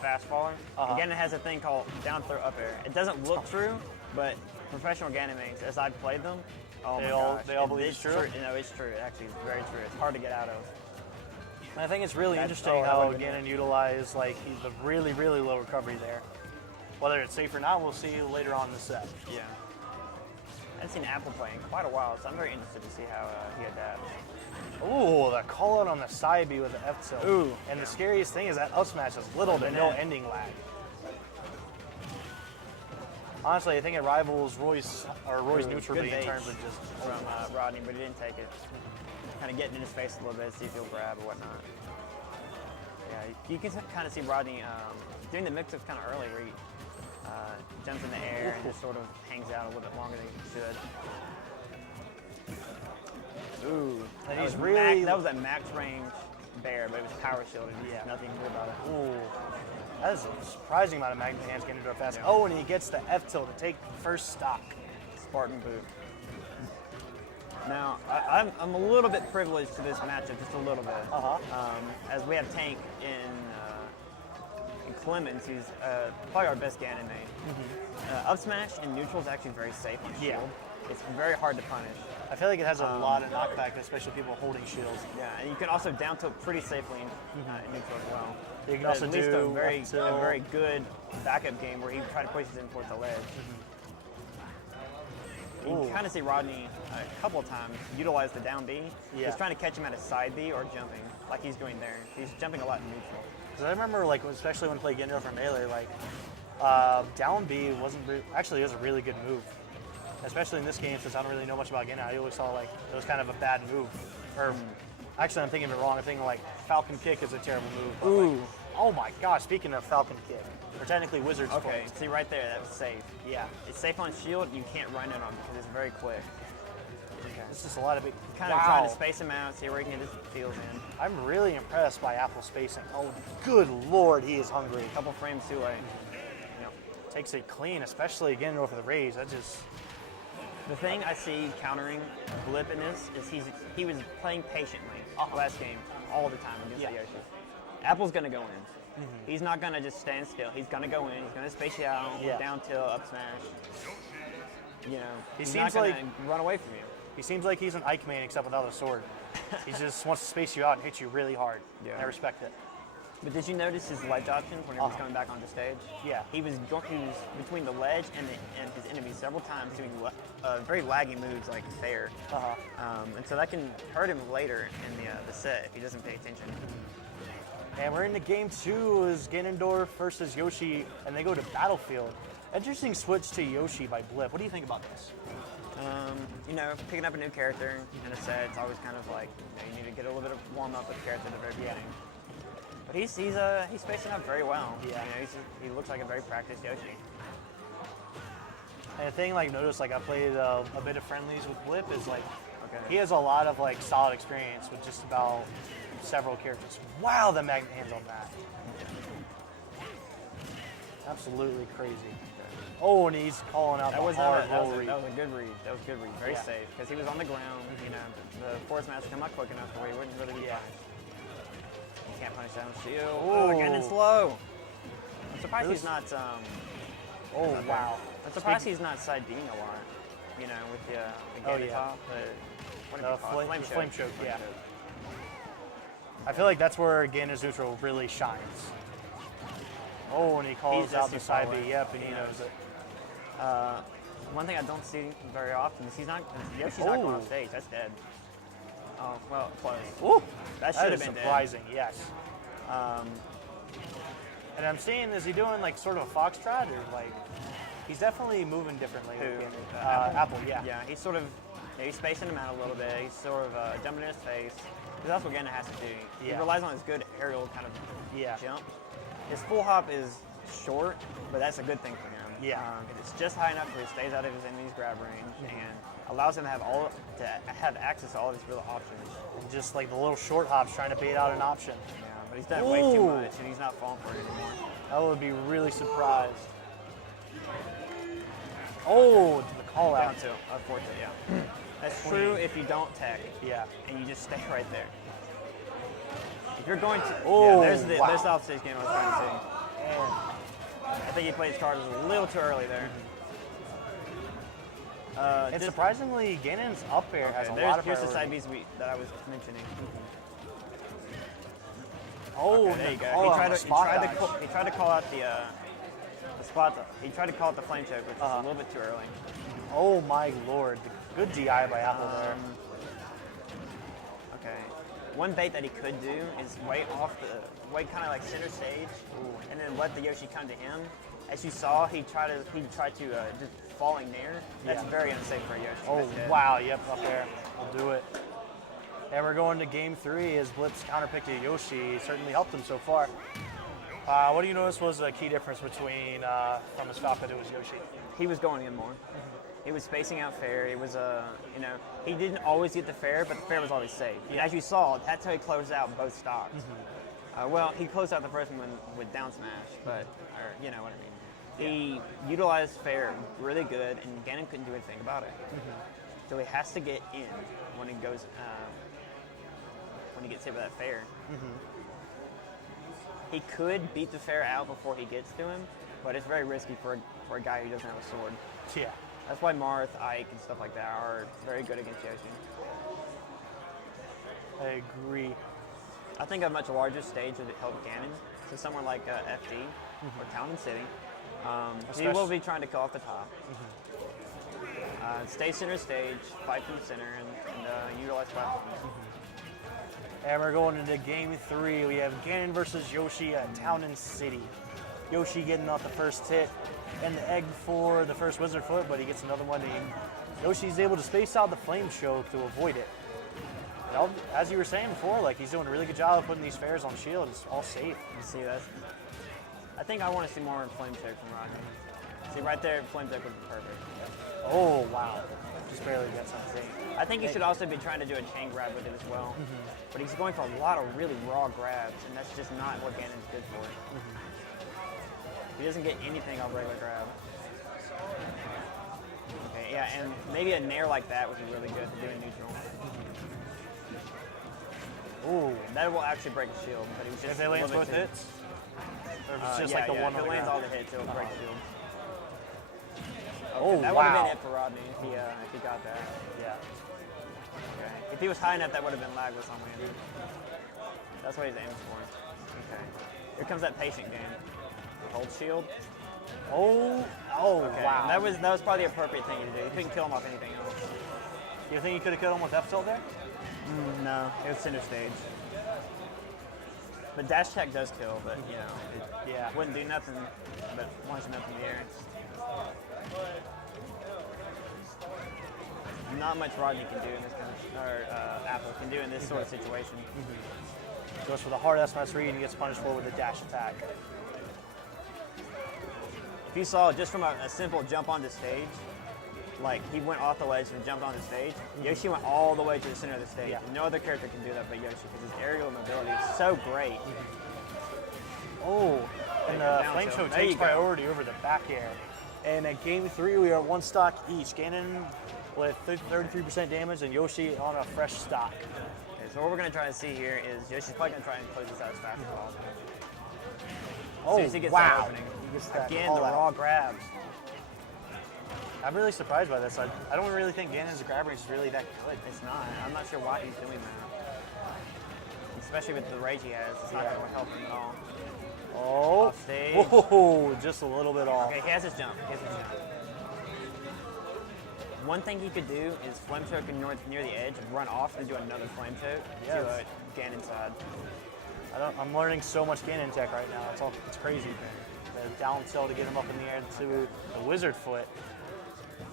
fast faller. Ganon has a thing called down throw up air. It doesn't look true, but professional Ganon mains, as I've played them, they all believe it's true? You know, it's true. Actually, it's very true. It's hard to get out of. And I think it's really interesting how Ganon utilized like the really, really low recovery there. Whether it's safe or not, we'll see later on in the set. Yeah. I haven't seen Apple play in quite a while, so I'm very interested to see how he adapts. Ooh, the call out on the side B with the F tilt. Ooh. And the scariest thing is that up smash has little to no ending lag. Honestly, I think it rivals Roy's neutral B in terms of just from Rodney, but he didn't take it. Kind of getting in his face a little bit, see if he'll grab or whatnot. Yeah, you can kind of see Rodney doing the mix-ups kind of early, where he jumps in the air and just sort of hangs out a little bit longer than he should. Ooh, and he's really that was a max range bear, but it was power shielded. Yeah, nothing good about it. Ooh, that is a surprising amount of magnet hands getting into it fast. Yeah. Oh, and he gets the F tilt to take first stock. Spartan boot. Now, I'm a little bit privileged to this matchup, just a little bit. As we have Tank in Clemens, who's probably our best Ganon main. Up smash in neutral is actually very safe on shield. It's very hard to punish. I feel like it has a lot of knockback, especially people holding shields. Yeah, and you can also down tilt pretty safely in neutral as well. You can but also at least do a very good backup game where he try to push it in towards the ledge. You can kind of see Rodney a couple of times utilize the down B. He's trying to catch him at a side B or jumping, like he's doing there. He's jumping a lot in neutral. Because I remember, like, especially when I played Gendo for Melee, like, down B actually is a really good move. Especially in this game, since I don't really know much about Gendo, I always saw, like, it was kind of a bad move. Or, actually, I'm thinking of it wrong. I'm thinking, like, Falcon Kick is a terrible move. But, ooh. like, oh my gosh, speaking of Falcon Kick, or technically Wizard's Okay, Foot. see right there, that was safe. Yeah. It's safe on shield, you can't run it on because it's very quick. Okay. It's just a lot of big. Kind of trying to space him out, see where he can get his feels in. I'm really impressed by Apple's spacing. Oh, good lord, he is hungry. A couple frames too late. Takes it clean, especially again over the raise. That just. The thing I see countering Blip in this is he was playing patiently last game all the time against the Yoshi. Apple's gonna go in. He's not gonna just stand still. He's gonna go in. He's gonna space you out, down tilt, up smash. You know, he's not gonna run away from you. He seems like he's an Ike main except without a sword. He just wants to space you out and hit you really hard. Yeah. I respect it. But did you notice his ledge options when he was coming back onto stage? Yeah. He was between the ledge and his enemy several times doing very laggy moves like fair. And so that can hurt him later in the set if he doesn't pay attention. And we're into game 2 is Ganondorf versus Yoshi, and they go to Battlefield. Interesting switch to Yoshi by Blip. What do you think about this? You know, picking up a new character in a set, it's always kind of like, you need to get a little bit of warm up with the character at the very beginning. But he's spacing up very well. Yeah. You know, he looks like a very practiced Yoshi. And the thing, like, notice, like, I played a bit of friendlies with Blip is like, he has a lot of like solid experience with just about several characters. Wow, the magnet hands on that. Absolutely crazy. Oh, and he's calling out that was hard a good read. That was a good read. Very safe because he was on the ground. You know, the force master come up quick enough to where he wouldn't really be punished. You can't punish that on shield. Oh, again, it's slow. I'm surprised he's not. Oh wow. I'm surprised he's not side D'ing a lot. You know, with the Ganon top. Flame choke. Yeah. I feel like that's where Ganon's neutral really shines. Oh, and he calls out the side B. Yep, and he knows it. One thing I don't see very often is Yoshi's not going on stage. That's dead. Oh, well, close. Ooh, that should have been surprising, dead. Yes. And I'm seeing, is he doing like sort of a foxtrot or like, he's definitely moving differently. Apple, yeah. Yeah, he's sort of, he's spacing him out a little bit. He's sort of jumping in his face. Because that's what Ganon has to do. He relies on his good aerial kind of jump. His full hop is short, but that's a good thing for him. Yeah. It's just high enough where he stays out of his enemy's grab range and allows him to have access to all of his real options. And just like the little short hops trying to bait out an option. Yeah, but he's done way too much and he's not falling for it anymore. I would be really surprised. Oh, the call out. Down to forward tilt, yeah. That's true if you don't tech. Yeah. And you just stay right there. If you're going to, there's the offstage game I was trying to see. think he played his cards a little too early there. And surprisingly, Ganon's up air has a lot of here's the priority. side Bs that I was mentioning. Oh, Okay, there you go. oh, He tried dodge. to call out the spot. He tried to call out the flame choke, which is a little bit too early. Oh my lord. Good DI by Apple there. Okay. One bait that he could do is wait kind of like center stage, and then let the Yoshi come to him. As you saw, he tried to just falling there. That's very unsafe for a Yoshi. Oh, wow. Yep, up there. We'll do it. And we're going to game 3 as Blitz counterpicked a Yoshi. He certainly helped him so far. What do you notice was a key difference between from his Falcon to his Yoshi? He was going in more. He was spacing out fair. It was he didn't always get the fair, but the fair was always safe. And as you saw, that's how he closed out both stocks. Well, he closed out the first one with down smash, but you know what I mean. He utilized fair really good, and Ganon couldn't do anything about it. So he has to get in when he goes when he gets hit with that fair. He could beat the fair out before he gets to him, but it's very risky for a guy who doesn't have a sword. Yeah. That's why Marth, Ike, and stuff like that are very good against Yoshi. I agree. I think a much larger stage would help Ganon. So somewhere like FD or Town and City. He will be trying to kill off the top. Stay center stage, fight from the center, and utilize platforms. And we're going into game 3. We have Ganon versus Yoshi at Town and City. Yoshi getting off the first hit and the egg for the first wizard foot, but he gets another one. Yoshi's able to space out the flame choke to avoid it. And as you were saying before, like he's doing a really good job of putting these fairs on shield. It's all safe. You see that? I think I want to see more flame choke from Rodney. See right there, flame choke would be perfect. Oh wow! Just barely got something. I think he should also be trying to do a chain grab with it as well. But he's going for a lot of really raw grabs, and that's just not what Ganon's good for. He doesn't get anything off regular grab. Okay, yeah, and maybe a nair like that would be really good to do in neutral. Ooh, that will actually break a shield, but he was just if they land both hits? Or if it's just like the one if on it the lands ground? all the hits, it will break the shield. Oh, that would have been it for Rodney if he got that. Yeah. Okay. If he was high enough, that would have been lagless on landing. That's what he's aiming for. Okay. Here comes that patient game. Hold shield. Oh, Okay. wow. That was probably the appropriate thing to do. You couldn't kill him off anything else. You think you could have killed him with F tilt there? No, it was center stage. But dash attack does kill, but it wouldn't do nothing but launch him up in the air. Not much Rodney can do in this kind of, or Apple can do in this sort of situation. Goes for the hard SMS read and gets punished for with a dash attack. If you saw just from a simple jump onto stage, like he went off the ledge and jumped onto stage, Yoshi went all the way to the center of the stage. Yeah. And no other character can do that but Yoshi because his aerial mobility is so great. Oh, and the flame choke takes priority over the back air. And at game 3, we are one stock each. Ganon with 33% damage and Yoshi on a fresh stock. Okay, so what we're going to try to see here is Yoshi's probably going to try and close this out as fast as possible. Oh, as soon as he gets that opening. Again, the raw grabs. I'm really surprised by this. I don't really think Ganon's grab range is really that good. It's not. I'm not sure why he's doing that. Especially with the rage he has, it's not going to help him at all. Oh, Off stage. Whoa, just a little bit off. Okay, he has his jump. One thing he could do is flame choke near the edge and run off and do another flame choke to Ganon side. I'm learning so much Ganon tech right now. It's crazy. The down tilt to get him up in the air to the wizard foot.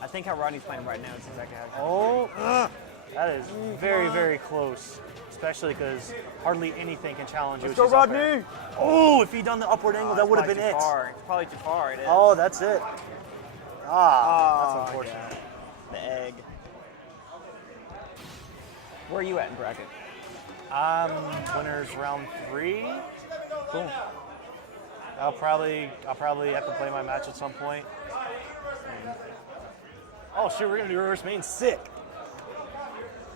I think how Rodney's playing right now is exactly how. Oh, that is very, very close. Especially because hardly anything can challenge you. Let's go, Rodney! Oh, if he'd done the upward angle, that would have been it. It's probably too far. It is. Oh, that's it. That's unfortunate. Yeah. The egg. Where are you at in bracket? Winners round 3. Cool. I'll probably have to play my match at some point. Oh shit, we're gonna do reverse main. Sick.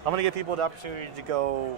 I'm gonna give people the opportunity to go